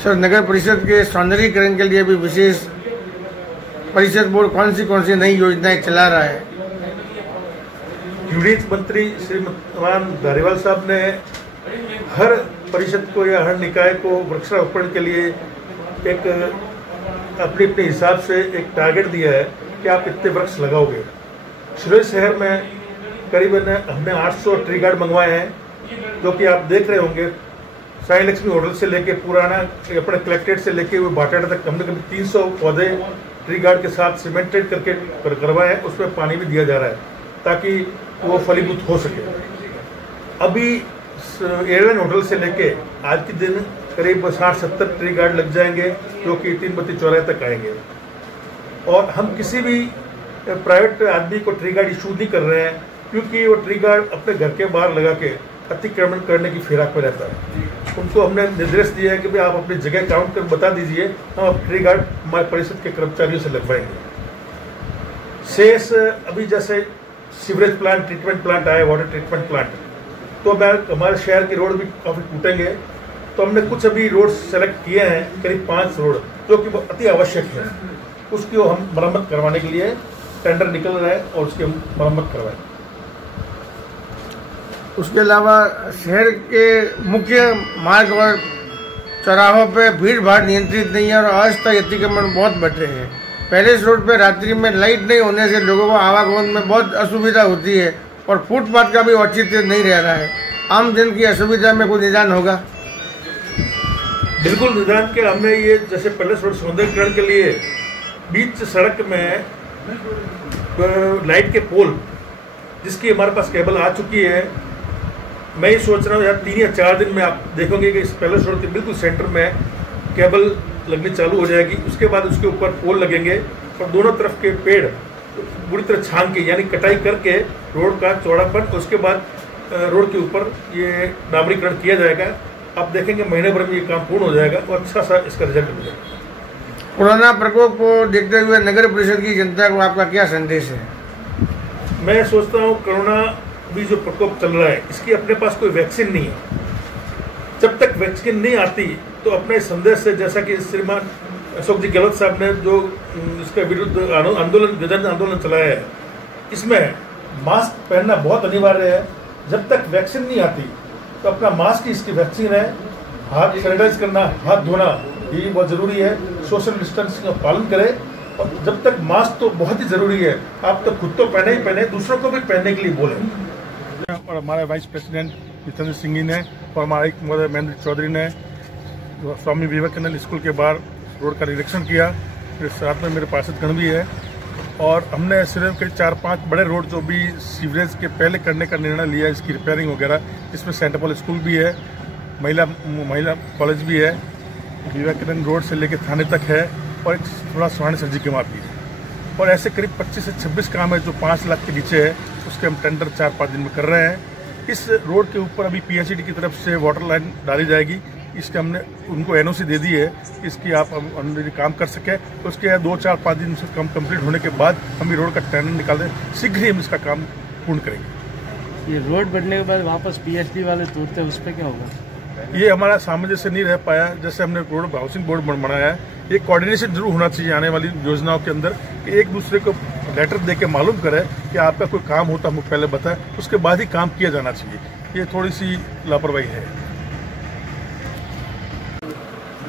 Sir, नगर परिषद के सौंदर्यीकरण के लिए भी विशेष परिषद बोर्ड कौन सी नई योजनाएं चला रहा है? वित्त मंत्री श्रीमान धारीवाल साहब ने हर परिषद को या हर निकाय को वृक्षारोपण के लिए एक अपने हिसाब से एक टारगेट दिया है कि आप इतने वृक्ष लगाओगे। सिरोही शहर में करीबन हमने 800 ट्री गार्ड मंगवाए हैं, जो कि आप देख रहे होंगे साई लक्ष्मी होटल से लेके पुराना अपने कलेक्ट्रेट से लेके वो बाटाडा तक हमने कभी 300 पौधे ट्री गार्ड के साथ सीमेंटेड करके करवाए हैं। उसमें पानी भी दिया जा रहा है ताकि वो फलीभूत हो सके। अभी एयरलाइन होटल से लेके आज के दिन करीब 60-70 ट्री गार्ड लग जाएंगे, जो कि 3 बत्ती चौराहे तक आएंगे। और हम किसी भी प्राइवेट आदमी को ट्री गार्ड इशू नहीं कर रहे हैं, क्योंकि वो ट्री गार्ड अपने घर के बाहर लगा के अतिक्रमण करने की फिराक में रहता है। उनको हमने निर्देश दिया है कि भाई आप अपनी जगह काउंट कर बता दीजिए, हम ट्री गार्ड हमारे परिषद के कर्मचारियों से लगवाएंगे। शेष अभी जैसे सीवरेज प्लांट, ट्रीटमेंट प्लांट आए, वाटर ट्रीटमेंट प्लांट, तो हमारे शहर के रोड भी काफी टूटेंगे। तो हमने कुछ अभी रोड सेलेक्ट किए हैं, करीब 5 रोड जो कि अति आवश्यक है, उसकी हम मरम्मत करवाने के लिए टेंडर निकल रहा है और उसकी हम मरम्मत करवाएंगे। उसके अलावा शहर के मुख्य मार्ग और चौराहों पे भीड़ भाड़ नियंत्रित नहीं है और अस्थायी अतिक्रमण बहुत बढ़ रहे हैं। पहले इस रोड पे रात्रि में लाइट नहीं होने से लोगों को आवागमन में बहुत असुविधा होती है और फुटपाथ का भी औचित्य नहीं रह रहा है। आम जन की असुविधा में कोई निदान होगा? बिल्कुल निदान के हमने ये जैसे पहले रोड सौंदर्यीकरण के लिए बीच सड़क में लाइट के पोल, जिसकी हमारे पास केबल आ चुकी है। मैं ये सोच रहा हूँ यार 3 या 4 दिन में आप देखोगे कि इस पैलेस रोड के बिल्कुल सेंटर में केबल लगनी चालू हो जाएगी। उसके बाद उसके ऊपर पोल लगेंगे और दोनों तरफ के पेड़ पूरी तरह छान के, यानी कटाई करके रोड का चौड़ापन, उसके बाद रोड के ऊपर ये डामरीकरण किया जाएगा। आप देखेंगे महीने भर में ये काम पूर्ण हो जाएगा और अच्छा सा इसका रिजल्ट मिलेगा। कोरोना प्रकोप को देखते हुए नगर परिषद की जनता को आपका क्या संदेश है? मैं सोचता हूँ कोरोना भी जो प्रकोप चल रहा है, इसकी अपने पास कोई वैक्सीन नहीं है। जब तक वैक्सीन नहीं आती तो अपने संदेश से, जैसा कि श्रीमान अशोक जी गहलोत साहब ने जो इसके विरुद्ध आंदोलन, जन आंदोलन चलाया है, इसमें मास्क पहनना बहुत अनिवार्य है। जब तक वैक्सीन नहीं आती तो अपना मास्क ही इसकी वैक्सीन है। हाथ सैनिटाइज करना, हाथ धोना, ये बहुत जरूरी है। सोशल डिस्टेंसिंग का पालन करें और जब तक मास्क तो बहुत ही जरूरी है, आप तो खुद तो पहने ही पहने, दूसरों को भी पहनने के लिए बोलें। और हमारे वाइस प्रेसिडेंट जितेंद्र सिंह जी ने और हमारे महेंद्र चौधरी ने स्वामी विवेकानंद स्कूल के बाहर रोड का निरीक्षण किया। मेरे साथ में मेरे पार्षदगण भी है और हमने सिर्फ के 4-5 बड़े रोड जो भी सीवरेज के पहले करने का निर्णय लिया, इसकी रिपेयरिंग वगैरह, इसमें सेंट पॉल स्कूल भी है, महिला कॉलेज भी है, विवेकानंद रोड से लेकर थाने तक है और एक थोड़ा स्वर्ण सर जी के वहाँ भी है। और ऐसे करीब 25 से 26 काम है जो 5 लाख के नीचे है, उसके हम टेंडर 4-5 दिन में कर रहे हैं। इस रोड के ऊपर अभी पीएचईडी की तरफ से वाटर लाइन डाली जाएगी। इसके हमने उनको एनओसी दे दी है, इसकी आप अंदर काम कर सके। तो उसके 2-4-5 दिन से कम कंप्लीट होने के बाद हम ये रोड का टेंडर निकाल दें, शीघ्र ही हम इसका काम पूर्ण करेंगे। ये रोड बनने के बाद वापस पीएचडी वाले तोड़ते हैं, उस पर क्या होगा? ये हमारा सामंजस्य नहीं रह पाया। जैसे हमने रोड हाउसिंग बोर्ड बनाया है, ये कोऑर्डिनेशन जरूर होना चाहिए आने वाली योजनाओं के अंदर कि एक दूसरे को लेटर दे के मालूम करे कि आपका कोई काम होता हमको पहले बताए, उसके बाद ही काम किया जाना चाहिए। ये थोड़ी सी लापरवाही है।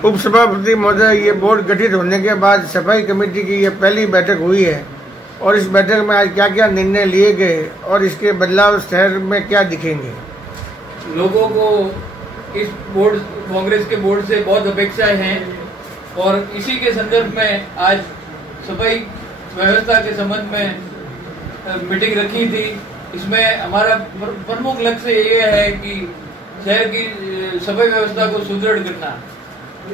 उपसभापति महोदय, ये बोर्ड गठित होने के बाद सफाई कमेटी की ये पहली बैठक हुई है और इस बैठक में आज क्या क्या निर्णय लिए गए और इसके बदलाव शहर में क्या दिखेंगे? लोगों को इस बोर्ड, कांग्रेस के बोर्ड से बहुत अपेक्षाएं हैं और इसी के संदर्भ में आज सफाई व्यवस्था के संबंध में मीटिंग रखी थी। इसमें हमारा प्रमुख लक्ष्य ये है कि शहर की सफाई व्यवस्था को सुदृढ़ करना।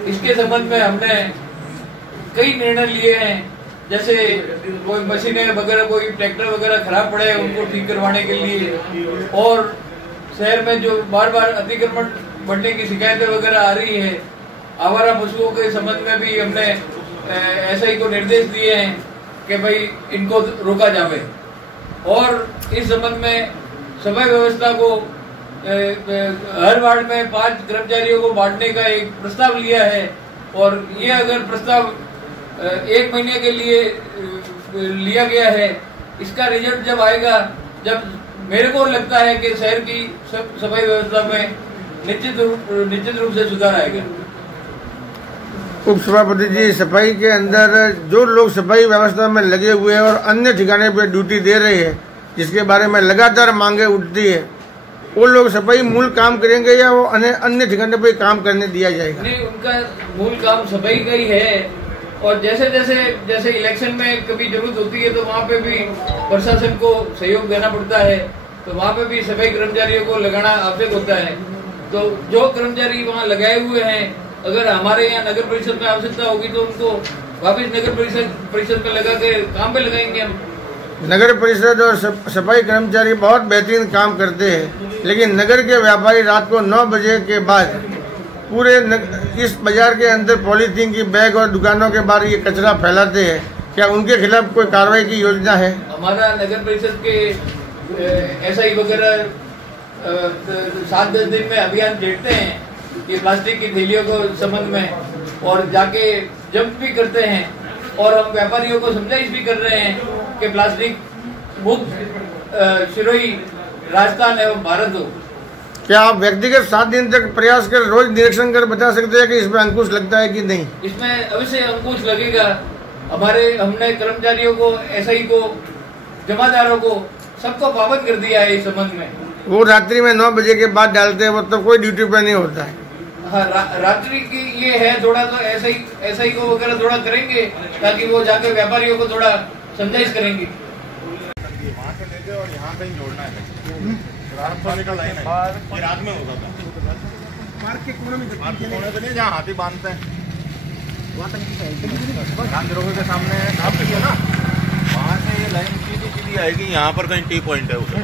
इसके संबंध में हमने कई निर्णय लिए हैं, जैसे कोई मशीनें वगैरह, कोई ट्रैक्टर वगैरह खराब पड़े उनको ठीक करवाने के लिए, और शहर में जो बार बार अतिक्रमण बढ़ने की शिकायतें वगैरह आ रही है, आवारा पशुओं के संबंध में भी हमने एसआई को निर्देश दिए हैं कि भाई इनको रोका जाए। और इस संबंध में सफाई व्यवस्था को हर वार्ड में 5 कर्मचारियों को बांटने का एक प्रस्ताव लिया है और ये अगर प्रस्ताव 1 महीने के लिए लिया गया है, इसका रिजल्ट जब आएगा, जब मेरे को लगता है कि शहर की सफाई व्यवस्था में निश्चित रूप से सुधार आएगा। उप सभापति जी, सफाई के अंदर जो लोग सफाई व्यवस्था में लगे हुए हैं और अन्य ठिकाने पे ड्यूटी दे रहे हैं, जिसके बारे में लगातार मांगे उठती है, वो लोग सफाई मूल काम करेंगे या वो अन्य ठिकाने पे काम करने दिया जाएगा? नहीं, उनका मूल काम सफाई का ही है। और जैसे इलेक्शन में कभी जरूरत होती है तो वहाँ पे भी प्रशासन को सहयोग देना पड़ता है, तो वहाँ पे भी सफाई कर्मचारियों को लगाना आवश्यक होता है। तो जो कर्मचारी वहाँ लगाए हुए हैं, अगर हमारे यहाँ नगर परिषद में आवश्यकता होगी तो उनको वापस नगर परिषद में लगा के काम पे लगाएंगे हम। नगर परिषद और सफाई कर्मचारी बहुत बेहतरीन काम करते हैं, लेकिन नगर के व्यापारी रात को 9 बजे के बाद पूरे इस बाजार के अंदर पॉलीथीन की बैग और दुकानों के बाहर ये कचरा फैलाते हैं। क्या उनके खिलाफ कोई कार्रवाई की योजना है? हमारा नगर परिषद के SI वगैरह 7-10 दिन में अभियान छेड़ते हैं कि प्लास्टिक की थैलियों को संबंध में, और जाके जब्त भी करते हैं, और हम व्यापारियों को समझाइश भी कर रहे हैं कि प्लास्टिक मुक्त सिरोही, राजस्थान एवं भारत हो। क्या आप व्यक्तिगत 7 दिन तक प्रयास कर रोज निरीक्षण कर बता सकते हैं कि इसमें अंकुश लगता है कि नहीं? इसमें अवश्य अंकुश लगेगा। हमने कर्मचारियों को, SI को, जमादारों को, सबको पाबंद कर दिया है इस संबंध में। वो रात्रि में 9 बजे के बाद डालते हैं, वो तब कोई ड्यूटी पे नहीं होता है। हाँ, रात्रि की ये है, थोड़ा तो SI को वगैरह थोड़ा करेंगे ताकि वो जाकर व्यापारियों को थोड़ा समझाइश करेंगे। वहाँ से लेके और यहाँ कहीं जोड़ना है, का लाइन है, ये रात में होता था। पार्क के कोने पे नहीं, जहाँ हाथी बांधते हैं, राम दरोगे के सामने आप है ना, वहाँ से ये लाइन सीधी आएगी, यहाँ पर कहीं टी पॉइंट है उधर।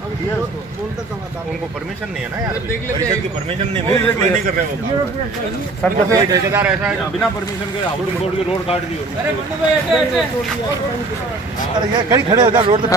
उनको परमिशन नहीं है ना यार, परिषद की परमिशन नहीं मिली, नहीं कर रहे हो सर। कैसे ठेकेदार ऐसा है, बिना परमिशन के हाउसिंग बोर्ड की रोड काट दी होगी। कहीं खड़े हो जाए रोड पे।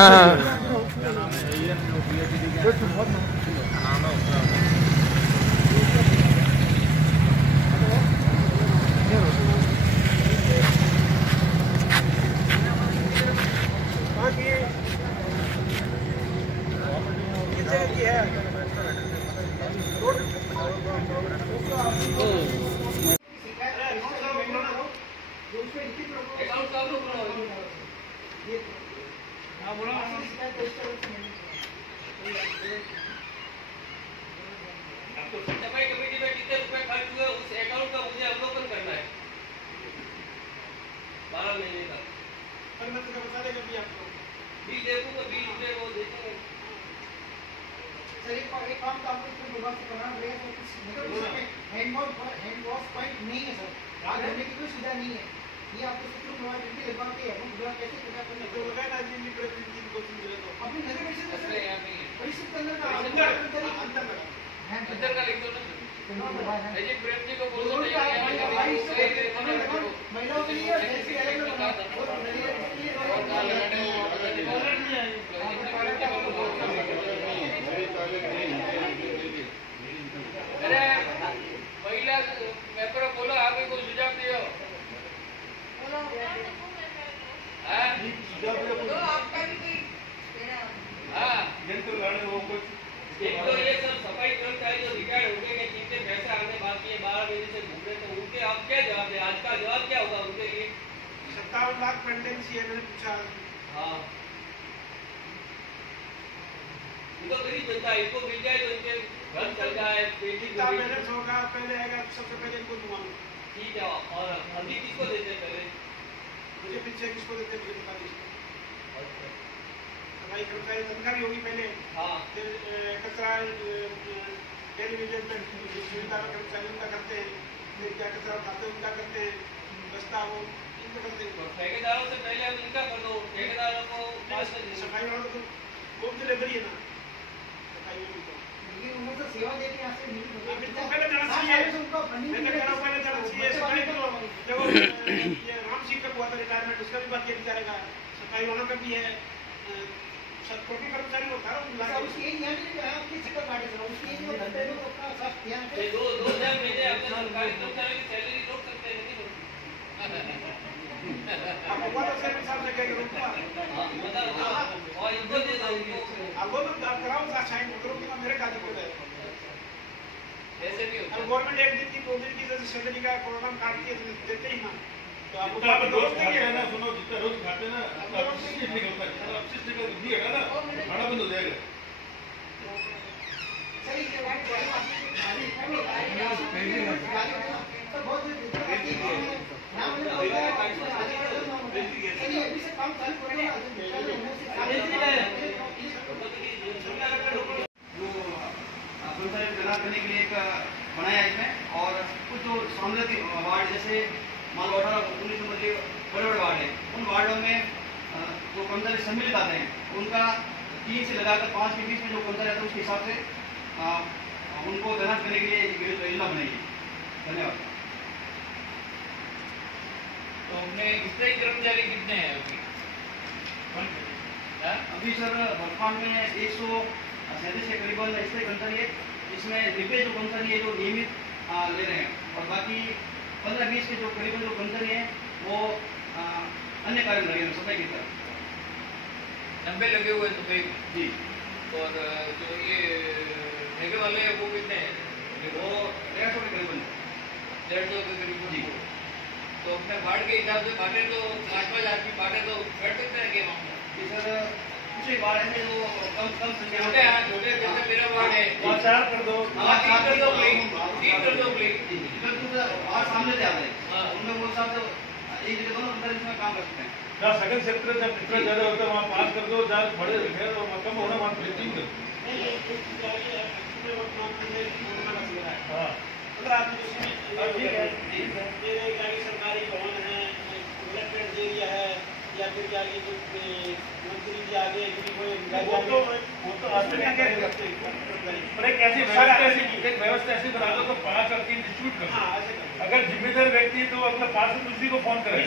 सफाई कमेटी में कितने रुपए खर्च हुए उस अकाउंट का मुझे अवलोकन करना है 12 महीने का। बता देगा भी आपको, बिल देखूंगा, बिल में वो देखेंगे। सर एक काम तो आपको इसमें दोबारा से करना पड़ेगा, तो हैंड वॉश पॉइंट नहीं है सर, रात रहने की कोई सुविधा नहीं है। ये आपको सब लोग लगवा के हम दोबारा कैसे करना है तो लगा ना जी प्रतिनिधि को मिले तो अपनी नगर परिषद से यहाँ पे परिषद के अंदर अंदर का लिख दो ना। अजय प्रेम जी को बोल दो महिलाओं के लिए अरे महिला व्यापार बोलो, आगे कोई सुझाव दियो। एक तो ये सब सफाई कर्मचारी जो रिटायर्ड हो गए, जिनके पैसे आने बाकी है, 12 बजे से घूम रहे, तो उनके आप क्या जवाब है? आज का जवाब क्या होगा उनके लिए? 57 लाख पेंडेंसी है, मैंने पूछा। हाँ, इनको गरीब जनता है, इनको मिल जाए तो इनके घर चल जाए, बेटी बैलेंस होगा, पहले आएगा, सबसे पहले इनको दूंगा। ठीक है, और अभी किसको देते हैं? पहले मुझे पीछे किसको देते हैं मुझे बता दीजिए। सफाई कर्मचारी तनख्वाह होगी पहले, हाँ, फिर कचरा टेलीविजन पर कर्मचारी उनका करते हैं, फिर क्या कचरा उठाते हैं उनका करते हैं, बस्ता वो इनका करते हैं। ठेकेदारों से पहले हम इनका कर दो, ठेकेदारों को सफाई वालों को होम डिलीवरी है ना, सफाई वालों को उनको सेवा देके यहाँ से पहले जाना चाहिए, पहले जाना चाहिए। सफाई को जब ये राम सिंह का हुआ था रिटायरमेंट, उसका भी बात किया बेचारे का, सफाई वालों का भी है, कोटी कर्मचारी होता है उसकी दो हजार महीने अपने सरकारी कर्मचारी की सैलरी रोक सकते हैं नहीं और इनको दे दो ऐसे भी होता है गवर्नमेंट एक दिन की 2 दिन की जैसे सैलरी का प्रोग्राम काट के देते ही ना तो आपको रोज खाते हैं ना, सुनो जितना रोज खाते हैं ना अपशिष्ट निकलता है, अपशिष्ट निकल दिएगा ना खाना बंद हो जाएगा। करने के लिए एक बनाया इसमें, और कुछ जो सम्मिलित वार्ड जैसे मान लो 18-19 नंबर के बड़े बड़े वार्ड हैं, उन वार्डों में जो कर्मचारी सम्मिलित आते हैं उनका 3 से लगाकर 5 के बीच में जो कर्मचारी आते हैं उसके हिसाब से उनको तैनात करने के लिए योजना बनाएगी। धन्यवाद। तो अपने स्थायी कर्मचारी कितने हैं अभी सर वर्तमान में 137 के करीबन स्थायी कर्मचारी है, इसमें 90 जो कर्मचारी है जो नियमित ले रहे हैं, और बाकी 15-20 के जो करीबन जो कर्मचारी हैं वो अन्य कार्य में लगे हैं सफाई की तरफ। 90 लगे हुए हैं सफाई जी। और जो ये ठेके वाले हैं वो कितने हैं? वो 150 के करीबन 150 के करीबन जी। तो अपने वार्ड के हिसाब से बांटे तो 5-5 आदमी बांटे तो बैठ सकते हैं क्या मामला? जी सर, कुछ वार्ड है जो कम संख्या छोटे जैसे मेरा वार्ड है 4 कर दो, 3 कर दो प्लीज, 3 कर दो प्लीज। वार्ड सामने से आते हैं उनमें वो हिसाब से एक जगह दोनों अंदर इसमें काम कर सकते हैं। जहाँ सेकंड सेक्टर जब इतना ज्यादा होता है वहाँ 5 कर दो, जहाँ बड़े है और कम होना वहाँ 3 कर दो। हाँ सरकारी भवन है, कलेक्ट्रेट एरिया है, या फिर क्या ये जो मंत्री जी आगे व्यवस्था ऐसी बना दो तो 5 और 3 डिस्ट्रीब्यूट कर दो। अगर जिम्मेदार व्यक्ति है तो अपना 5 से दूसरी को फोन करे,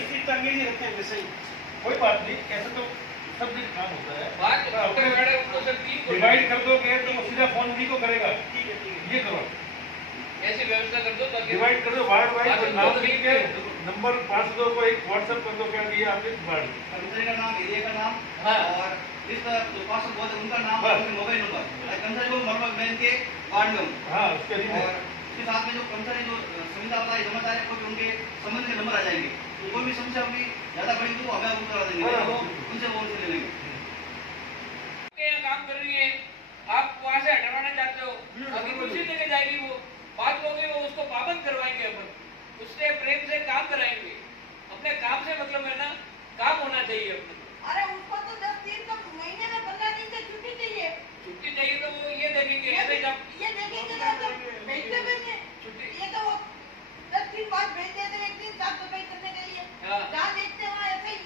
कोई बात नहीं, ऐसे तो सब दिन काम होता है। डिवाइड कर दोगे तो वो सीधा फोन उन्हीं को करेगा। ये करो, ऐसी व्यवस्था कर दो ताकि डिवाइड कर दो वार्ड वाइज, नाम लिख के नंबर 5 दो को एक व्हाट्सएप कर दो क्या ये आपके वार्ड कर्मचारी का नाम, एरिया का नाम, हाँ। और इस जो 500 बहुत उनका नाम और उनके मोबाइल नंबर, कर्मचारी को नॉर्मल बैंक के वार्ड में होंगे। हाँ उसके लिए और उसके साथ में जो कर्मचारी जो संविदा होता है जमादार है कोई उनके संबंध के नंबर आ जाएंगे, तो कोई भी समस्या होगी ज्यादा बड़ी तो हमें अवगत करा देंगे, वो उनसे वो उनसे ले लेंगे। यहाँ काम कर रही है, आप वहाँ से हटवाना चाहते हो, अभी दूसरी जगह जाएगी वो 5 लोग हैं, वो उसको पाबंद करवाएंगे, अपन उससे प्रेम से काम कराएंगे। अपने काम से मतलब है ना, काम होना चाहिए अपने। अरे उसको तो 10 दिन तो महीने में 15 दिन से छुट्टी चाहिए। छुट्टी चाहिए तो वो ये देखेंगे, ऐसे जब ये देखेंगे तो भेजते भेजते छुट्टी, ये तो 10 दिन बाद भेज देते, एक दिन साफ सफाई करने के लिए। जहाँ देखते हैं वहाँ ऐसे ही।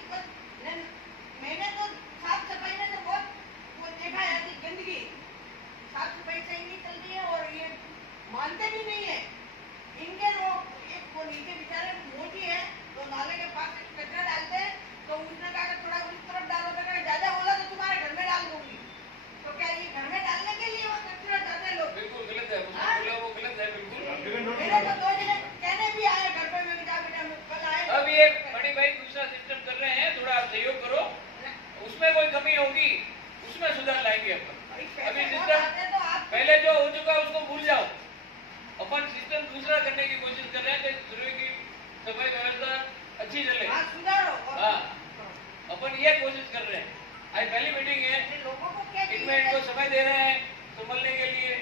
मैंने तो साफ सफाई में तो बहुत वो देखा है कि गंदगी, साफ सफाई सही नहीं चल रही है, और ये मानते भी नहीं है। इनके लोग एक वो नीचे बेचारे मोटी है तो नाले के पास कचरा डालते हैं, तो उसने कहा कि थोड़ा उस तरफ डालो, तो ज्यादा बोला तो तुम्हारे घर में डाल दूंगी। तो क्या ये घर में डालने के लिए वो कचरा डालते लोग? बिल्कुल गलत है, वो गलत है बिल्कुल। मेरे तो 2 जने कहने भी आए घर पे, मैं बेटा कल आए। अब ये बड़ी भाई दूसरा सिस्टम कर रहे हैं, थोड़ा आप सहयोग करो, उसमें कोई कमी होगी उसमें सुधार लाएंगे अपन। अभी सिस्टम पहले जो हो चुका उसको भूल जाओ, अपन सिस्टम दूसरा करने की कोशिश कर रहे हैं कि सूर्य की सफाई व्यवस्था अच्छी चले। हाँ, अपन ये कोशिश कर रहे हैं। आज पहली मीटिंग है, इनमें इनको समय दे रहे हैं संभलने के लिए,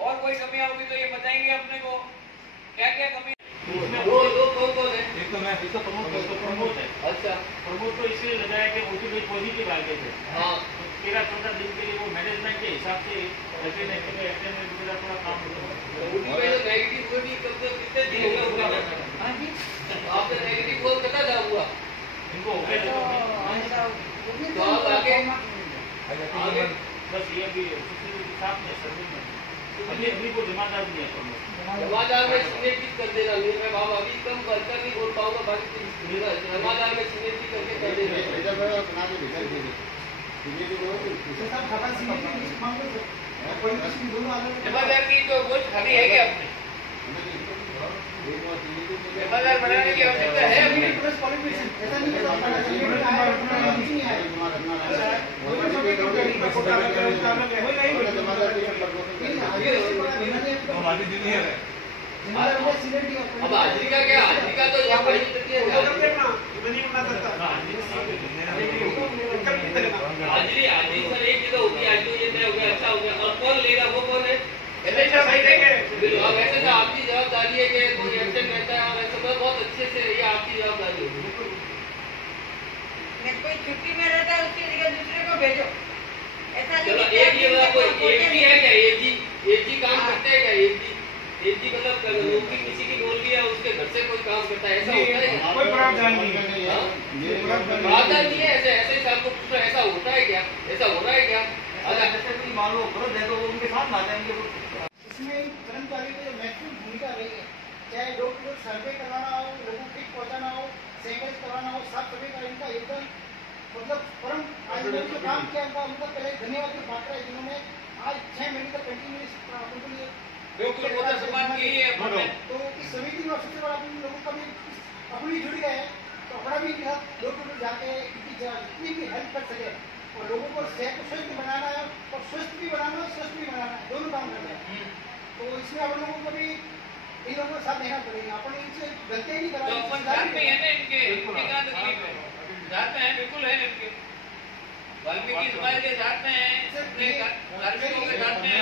और कोई कमियां होगी तो ये बताएंगे अपने को क्या क्या कमी। दो कौन है? एक तो मैं इसको प्रमोद है। अच्छा, प्रमोद तो इसलिए लगाया कि उनकी पॉजिटिव आ गए थे। हाँ 13-14 दिन के लिए वो मैनेजमेंट के हिसाब से ऐसे थोड़ा काम नेगेटिव बोल कितने दिन हो गया? आपने नेगेटिव बोल कितना था हुआ इनको हो गया तो आप आगे बस ये भी साथ में सर्विस में अभी को जमादार नहीं है। जमादार में सिनेटी कर देना, मैं बाबा अभी कम करता नहीं बोल पाऊंगा, बाकी जमादार में सिनेटी करके कर देना। जमादार की तो पोस्ट खाली है क्या अपने? जमादार बनाने की आवश्यकता है अभी? अब हाजिरी का क्या? हाजिरी का तो यहाँ बड़ी हाजिरी हाजिरी सर एक जगह होती है, आज तो ये तय हो गया, अच्छा हो गया, और कौन लेगा वो कौन है? ऐसे अब ऐसे तो आपकी जवाबदारी है कि कोई एक्शन रहता है, वैसे तो बहुत अच्छे से ये आपकी जवाबदारी होगी। कोई छुट्टी में रहता है उसकी जगह दूसरे को भेजो, ऐसा नहीं। चलो एक ये कोई एजी है क्या? एजी काम करते हैं क्या? एजी मतलब नौकरी किसी की बोल लिया उसके घर से कोई काम करता है, ऐसा होता है? कोई प्रावधान नहीं है, प्रावधान नहीं है, ऐसे ही आपको पूछो ऐसा होता है क्या? ऐसा हो रहा है क्या? अगर जैसे कोई मान लो गलत है तो वो उनके साथ ना जाएंगे। इसमें कर्मचारी की जो महत्वपूर्ण भूमिका रही है, चाहे डोर टू डोर सर्वे करवाना हो, लोगों को किट पहुंचाना हो, सैनिटाइज करवाना हो, साफ सफाई का इनका एकदम मतलब परम आज जो काम किया उनका उनका पहले धन्यवाद की पात्र है, जिन्होंने आज 6 महीने तक कंटिन्यूस बिल्कुल वो तो सम्मान की है। तो इस समिति में सबसे बड़ा अपने लोगों का भी अपनी जुड़ गए हैं, तो अपना भी इनके साथ डोर टू डोर जाके इनकी जितनी भी हेल्प कर सके और लोगों को शहर को स्वस्थ बनाना है और स्वस्थ भी बनाना है, स्वस्थ भी बनाना है, दोनों काम करना है। तो इसमें अपन लोगों को भी इन लोगों का साथ देना पड़ेगा, अपन इनसे गलतियां नहीं तो अपन साथ में है ना इनके कहाँ तकलीफ है? साथ में है, बिल्कुल है इनके। वाल्मीकि समाज के साथ में है, अपने कार्मिकों के साथ में है।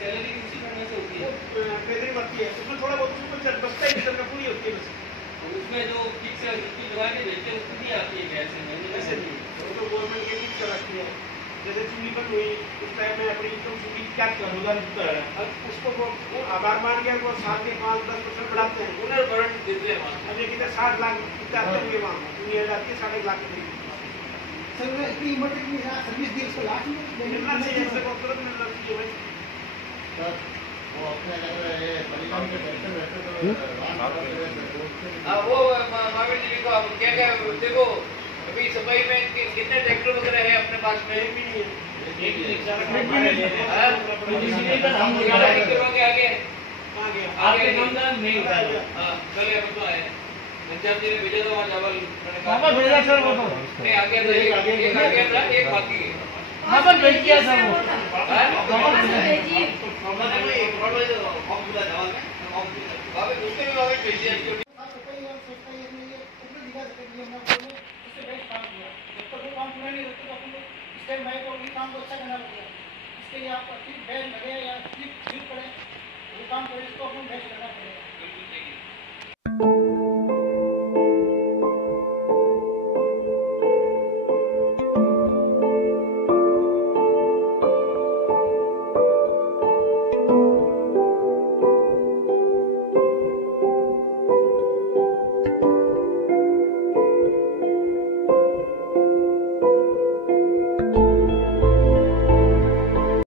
सैलरी उसी करने से होती है, उसमें थोड़ा बहुत बचता ही पूरी होती है। उसमें जो फिक्स छुट्टी लगा के भेजते हैं उसकी नहीं आती है ऐसे नहीं, तो गवर्नमेंट के फिक्स रखती है। जैसे चुनी बंद हुई उस टाइम में अपनी इनकम छुट्टी क्या अनुदान देता है, अब उसको वो आभार मान गया वो 7 के 5-10% बढ़ाते हैं, पुनर्भरण देते हैं वहाँ। अब ये कितने 60 लाख कितना होंगे वहाँ, दुनिया जाती है 60 लाख सर इतनी इमरजेंसी सर्विस दी उसको लास्ट में मिलना चाहिए, तुरंत मिलना चाहिए भाई। वो अपने परिणाम के टेंशन रहते तो वो महावीर जी को आप क्या क्या देखो अभी सफाई में कितने ट्रैक्टर वगैरह है अपने पास में? एक भी नहीं है, एक भी नहीं आगे आपके नामदार नहीं होता है। हाँ कल या परसों आए पंचायत जी ने भेजा था वहाँ चावल भेजा सर वो तो नहीं आगे था, एक आगे था, एक बाकी है। वापस भेज दिया सर वो वापस उसके भी वापस भेज दिया। काम को अच्छा करना पड़ेगा, इसके लिए आपका ठीक बैग लगे या ठीक पड़े वो काम करें, इसको अपन बैग करना पड़ेगा।